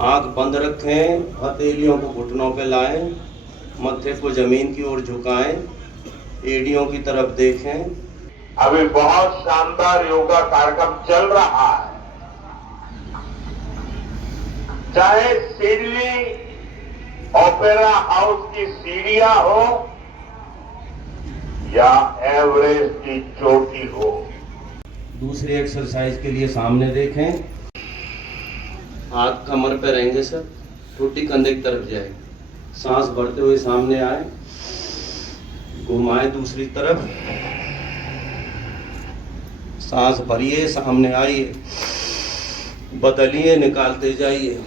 आंख बंद रखें, हथेलियों को घुटनों पे लाएं, मत्थे को जमीन की ओर झुकाएं, एड़ियों की तरफ देखें। अभी बहुत शानदार योगा कार्यक्रम चल रहा है। चाहे सिडनी ओपेरा हाउस की सीढ़ियां हो या एवरेस्ट की चोटी हो। दूसरी एक्सरसाइज के लिए सामने देखें, हाथ कमर पे रहेंगे सर, ठुड्डी कंधे की तरफ जाए, सांस भरते हुए सामने आए, घुमाए दूसरी तरफ, सांस भरिए, सामने आइए, बदलिए, निकालते जाइए,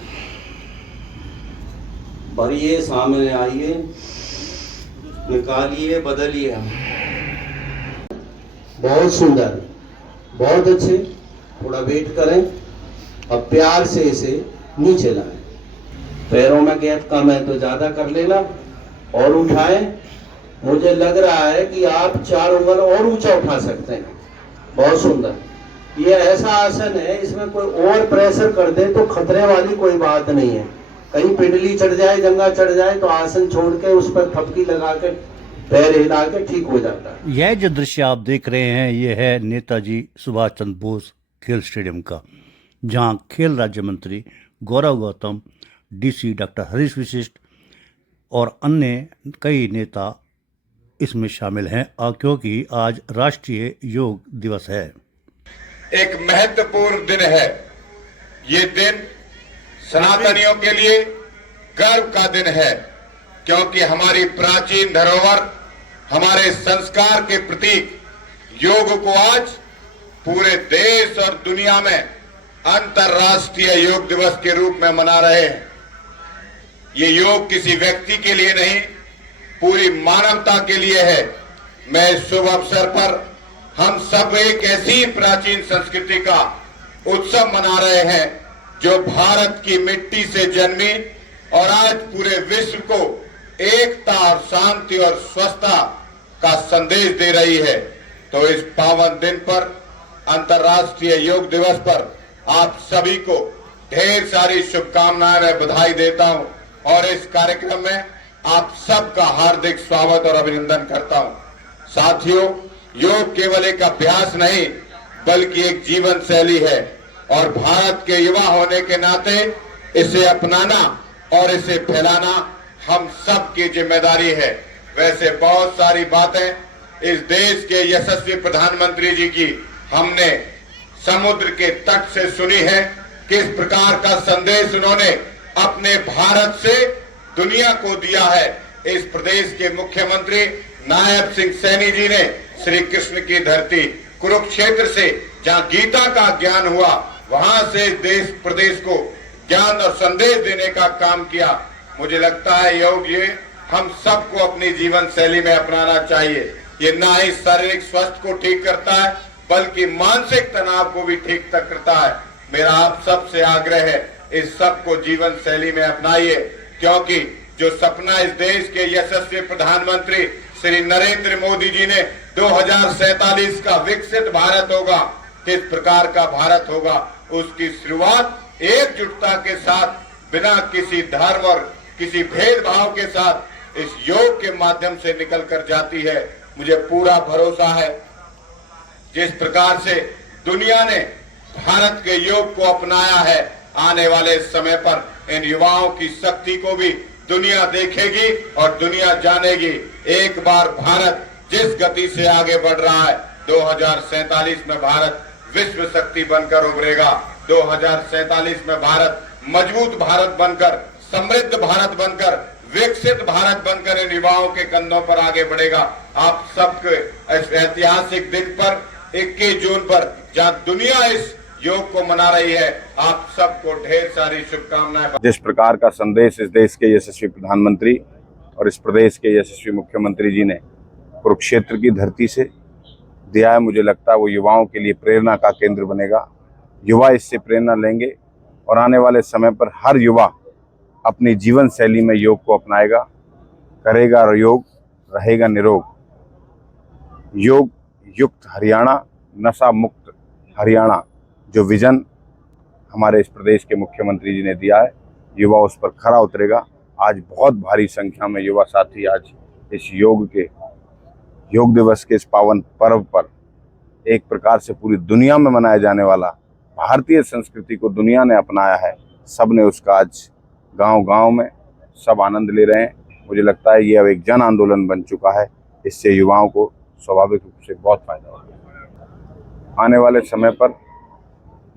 भरिए, सामने आइए, निकालिए, बदलिए। बहुत सुंदर, बहुत अच्छे। थोड़ा वेट करें और प्यार से इसे नीचे लाएं। पैरों में गैप कम है तो ज्यादा कर लेना और उठाएं। मुझे लग रहा है कि आप 4 उंगल और ऊंचा उठा सकते हैं। बहुत सुंदर। ये ऐसा आसन है, इसमें कोई ओवर प्रेशर कर दे तो खतरे वाली कोई बात नहीं है। कहीं पिंडली चढ़ जाए, जंगा चढ़ जाए तो आसन छोड़ के उस पर थपकी लगा के पैर हिला के ठीक हो जाता है। यह जो दृश्य आप देख रहे हैं ये है नेताजी सुभाष चंद्र बोस खेल स्टेडियम का, जहां खेल राज्य मंत्री गौरव गौतम, डीसी डॉक्टर हरीश वशिष्ठ और अन्य कई नेता इसमें शामिल हैं, क्योंकि आज राष्ट्रीय योग दिवस है। एक महत्वपूर्ण दिन है। ये दिन सनातनियों के लिए गर्व का दिन है, क्योंकि हमारी प्राचीन धरोहर, हमारे संस्कार के प्रतीक योग को आज पूरे देश और दुनिया में अंतर्राष्ट्रीय योग दिवस के रूप में मना रहे हैं। ये योग किसी व्यक्ति के लिए नहीं, पूरी मानवता के लिए है। मैं इस शुभ अवसर पर हम सब एक ऐसी प्राचीन संस्कृति का उत्सव मना रहे हैं जो भारत की मिट्टी से जन्मी और आज पूरे विश्व को एकता और शांति और स्वस्थता का संदेश दे रही है। तो इस पावन दिन पर, अंतर्राष्ट्रीय योग दिवस पर आप सभी को ढेर सारी शुभकामनाएं, मैं बधाई देता हूं और इस कार्यक्रम में आप सबका हार्दिक स्वागत और अभिनंदन करता हूं। साथियों, योग केवल एक अभ्यास नहीं बल्कि एक जीवन शैली है और भारत के युवा होने के नाते इसे अपनाना और इसे फैलाना हम सब की जिम्मेदारी है। वैसे बहुत सारी बातें इस देश के यशस्वी प्रधानमंत्री जी की हमने समुद्र के तट से सुनी है। किस प्रकार का संदेश उन्होंने अपने भारत से दुनिया को दिया है। इस प्रदेश के मुख्यमंत्री नायब सिंह सैनी जी ने श्री कृष्ण की धरती कुरुक्षेत्र से, जहां गीता का ज्ञान हुआ, वहां से देश प्रदेश को ज्ञान और संदेश देने का काम किया। मुझे लगता है योग ये हम सबको अपनी जीवन शैली में अपनाना चाहिए। ये ना ही शारीरिक स्वास्थ्य को ठीक करता है बल्कि मानसिक तनाव को भी ठीक तक करता है। मेरा आप सबसे आग्रह है, इस सब को जीवन शैली में अपनाइए, क्योंकि जो सपना इस देश के यशस्वी प्रधानमंत्री श्री नरेंद्र मोदी जी ने 2047 का विकसित भारत होगा, किस प्रकार का भारत होगा, उसकी शुरुआत एकजुटता के साथ, बिना किसी धर्म और किसी भेदभाव के साथ इस योग के माध्यम से निकल कर जाती है। मुझे पूरा भरोसा है जिस प्रकार से दुनिया ने भारत के योग को अपनाया है, आने वाले समय पर इन युवाओं की शक्ति को भी दुनिया देखेगी और दुनिया जानेगी। एक बार भारत जिस गति से आगे बढ़ रहा है, 2047 में भारत विश्व शक्ति बनकर उभरेगा। 2047 में भारत मजबूत भारत बनकर, समृद्ध भारत बनकर, विकसित भारत बनकर इन युवाओं के कंधों पर आगे बढ़ेगा। आप सबके इस ऐतिहासिक दिन पर 21 जून पर, जहां दुनिया इस योग को मना रही है, आप सबको ढेर सारी शुभकामनाएं। जिस प्रकार का संदेश इस देश के यशस्वी प्रधानमंत्री और इस प्रदेश के यशस्वी मुख्यमंत्री जी ने कुरुक्षेत्र की धरती से दिया है, मुझे लगता है वो युवाओं के लिए प्रेरणा का केंद्र बनेगा। युवा इससे प्रेरणा लेंगे और आने वाले समय पर हर युवा अपनी जीवन शैली में योग को अपनाएगा, करेगा योग, रहेगा निरोग। योग युक्त हरियाणा, नशा मुक्त हरियाणा, जो विजन हमारे इस प्रदेश के मुख्यमंत्री जी ने दिया है, युवा उस पर खरा उतरेगा। आज बहुत भारी संख्या में युवा साथी आज इस योग दिवस के इस पावन पर्व पर एक प्रकार से पूरी दुनिया में मनाया जाने वाला भारतीय संस्कृति को दुनिया ने अपनाया है। सब ने उसका आज गांव-गांव में सब आनंद ले रहे हैं। मुझे लगता है ये अब एक जन आंदोलन बन चुका है। इससे युवाओं को स्वाभाविक रूप से बहुत फायदा होगा। आने वाले समय पर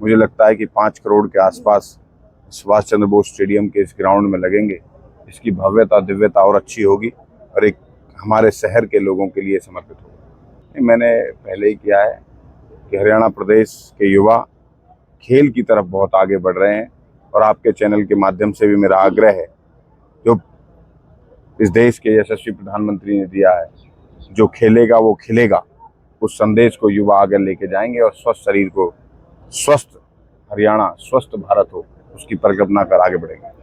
मुझे लगता है कि 5 करोड़ के आसपास सुभाष चंद्र बोस स्टेडियम के इस ग्राउंड में लगेंगे। इसकी भव्यता दिव्यता और अच्छी होगी और एक हमारे शहर के लोगों के लिए समर्पित होगा। मैंने पहले ही किया है कि हरियाणा प्रदेश के युवा खेल की तरफ बहुत आगे बढ़ रहे हैं और आपके चैनल के माध्यम से भी मेरा आग्रह है, जो इस देश के यशस्वी प्रधानमंत्री ने दिया है, जो खेलेगा वो खिलेगा, उस संदेश को युवा आगे लेके जाएंगे और स्वस्थ शरीर को, स्वस्थ हरियाणा, स्वस्थ भारत हो, उसकी परिकल्पना कर आगे बढ़ेंगे।